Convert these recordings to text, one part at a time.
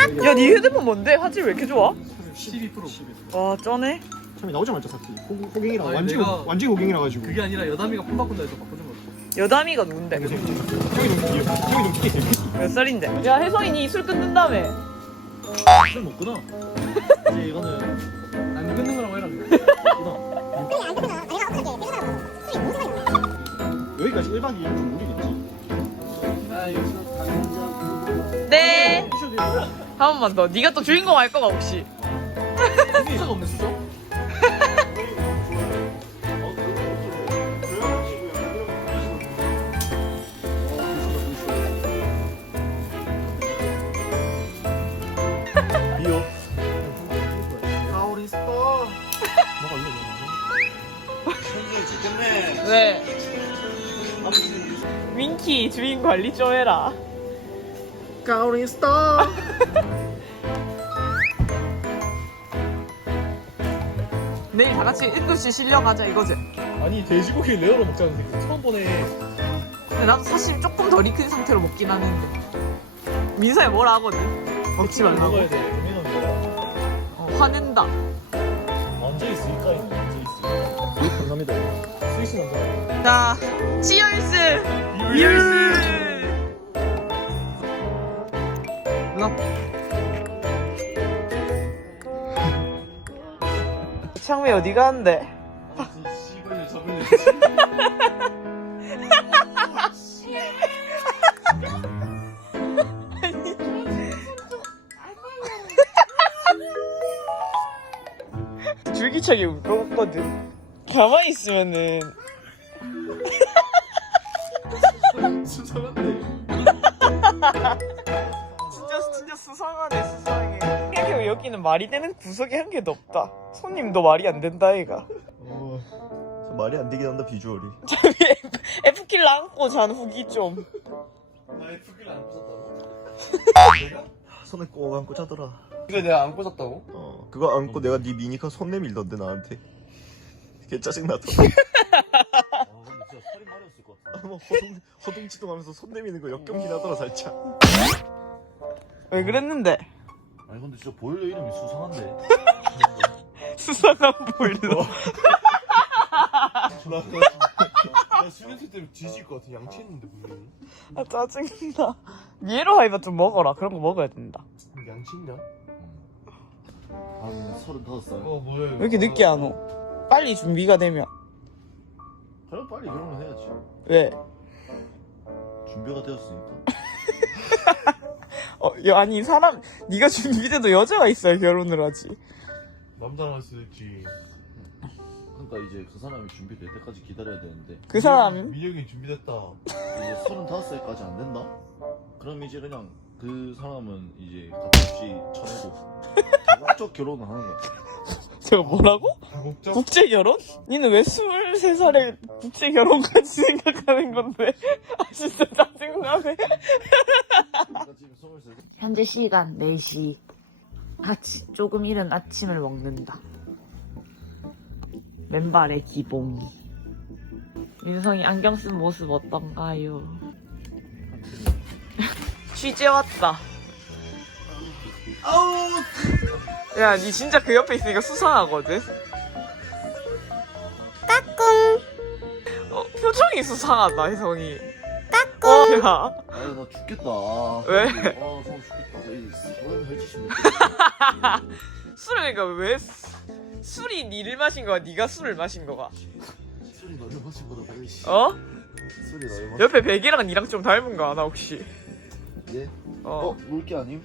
야, 니 휴대폰 뭔데? 화질 왜 이렇게 좋아? 12%. 와, 쩌네. 처음에 나오자마자 샀지. 호갱이라 아니, 완전 내가- 완전 호갱이라 가지고. 그게 아니라 여담이가 폰 바꾼다 해서 바꿔준 거야. 여담이가 누군데? 형이 좀 티켓 몇 살인데? 야, 혜성이 니 술 끊는다며. 술 먹구나. 이제 이거는 안 끊는 거라고 해라. 여기까지 1박 2일 좀 무리겠지. 아 여기서 네. 피셔도 되나? 한 번만 더. 니가 또 주인공 할 거가 혹시? 수저가 없네 수저. 비오. 가오리 스파. 뭐가 이거 네. 민키 주인 관리 좀 해라. 가오리 스타. 내일 다 같이 응급실 실려가자 이거지. 아니 돼지고기 레어로 먹자는 새끼 처음 보네. 근데 나도 사실 조금 덜 익힌 상태로 먹긴 하는데. 민서야 뭐라 하거든. 먹지 말라고. 먹어야 돼. 고민은 뭐야? 화낸다. 앉아 있으니까 앉아 있어. 감사합니다. 스위스 남자. 자, 치얼스. 치얼스. 너. 창미 어디 가는데? 씨발려 저번에. 줄기차게 울거든. 가만히 있으면은 수상한데. 진짜 수상하네 수상해. 생각해보면 여기는 말이 되는 구석이 한 개도 없다. 손님도 말이 안 된다 얘가. 말이 안 되긴 한다 비주얼이. F킬러 안고 잔 후기 좀. 나의 풀기를 안 부쉈다고? 손에 꼭 안고 자더라. 이거 내가 안 꽂았다고? 그거 안고 내가 네 미니카 손 내밀던데 나한테. 걔 짜증 나더라. 근데 진짜 살이 마렸을 것 같아. 뭐 허둥지둥하면서 손 내미는 거 역겹긴 하더라 살짝. 왜 그랬는데? 아니 근데 진짜 보일러 이름이 수상한데. 수상한 보일러. 나 수면세 때문에 뒤질 것 같아. 양치했는데 분명히. 아 짜증나. 미에로 하이바 좀 먹어라. 그런 거 먹어야 된다. 양치했냐? 한 35살. 뭐야? 왜 이렇게 늦게 안 오? 빨리 준비가 되면. 그럼 빨리 결혼을 해야지. 왜? 준비가 되었으니까. 야, 아니 사람 네가 준비돼도 여자가 있어야 결혼을 하지. 남자랑 할 수도 있지. 그러니까 이제 그 사람이 준비될 때까지 기다려야 되는데 그 사람 민혁이 준비됐다. 이제 35살까지 안 된다? 그럼 이제 그냥 그 사람은 이제 값없이 쳐내고 다각적 결혼을 하는 거야. 저거 뭐라고? 다국적? 국제 결혼? 니는 왜 23살에 국제 결혼까지 생각하는 건데? 아 진짜 짜증나네. 그러니까 지금 23살. 현재 시간 4시. 조금 이른 아침을 먹는다. 맨발의 기봉이. 윤성이 안경 쓴 모습 어떤가요? 취재 왔다. 야, 니 진짜 그 옆에 있으니까 수상하거든? 까꿍. 표정이 수상하다, 혜성이. 까꿍. 야, 아유 나 죽겠다. 왜? 아 정말 죽겠다. 이 사람 해주시면 술을 그러니까 왜 술이 니를 마신 거야? 니가 술을 마신 거가? 술이 너를 마신 거다 보이시. 어? 술이 너를 마신. 옆에 백이랑 니랑 좀 닮은 거 아나 혹시? 예? 어. 물게 아님?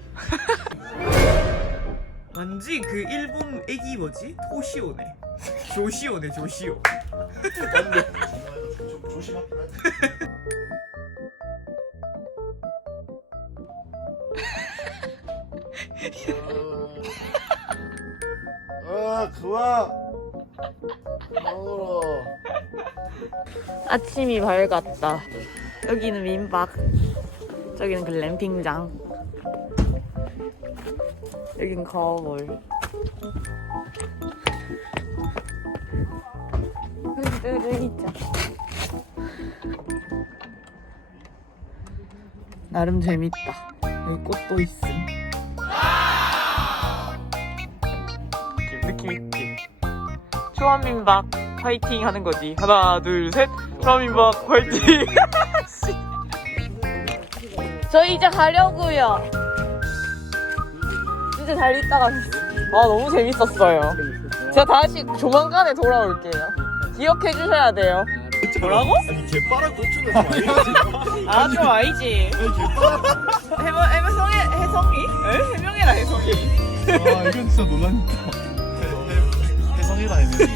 완전 그 일본 애기 뭐지? 토시오네. 조시오네 조시오. 좀 조심하긴 하지. 그만. 먹어라. 아침이 밝았다. 여기는 민박. 저기는 글램핑장. 여긴 거울. 의자. 나름 재밌다. 여기 꽃도 있음. 프라민박 파이팅 하는 거지. 하나, 둘, 셋. 프라민박 파이팅. 저희 이제 가려고요. 진짜 잘 있다가 아, 너무 재밌었어요. 제가 다시 조만간에 돌아올게요. 기억해 주셔야 돼요. 뭐라고? 아니 개빠라 고추는 좀 아니지. 아, 좀 아니지. 해성이? 에? 해명해라, 해성이. 아 이건 진짜 논란이다. 해성이라 했는데.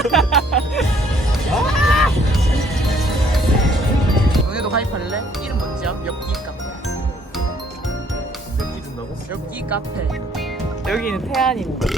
너네도 가입할래? 이름 뭔지야? 엽기 카페. 몇 기 준다고? 엽기 카페. 여기는 태안입니다.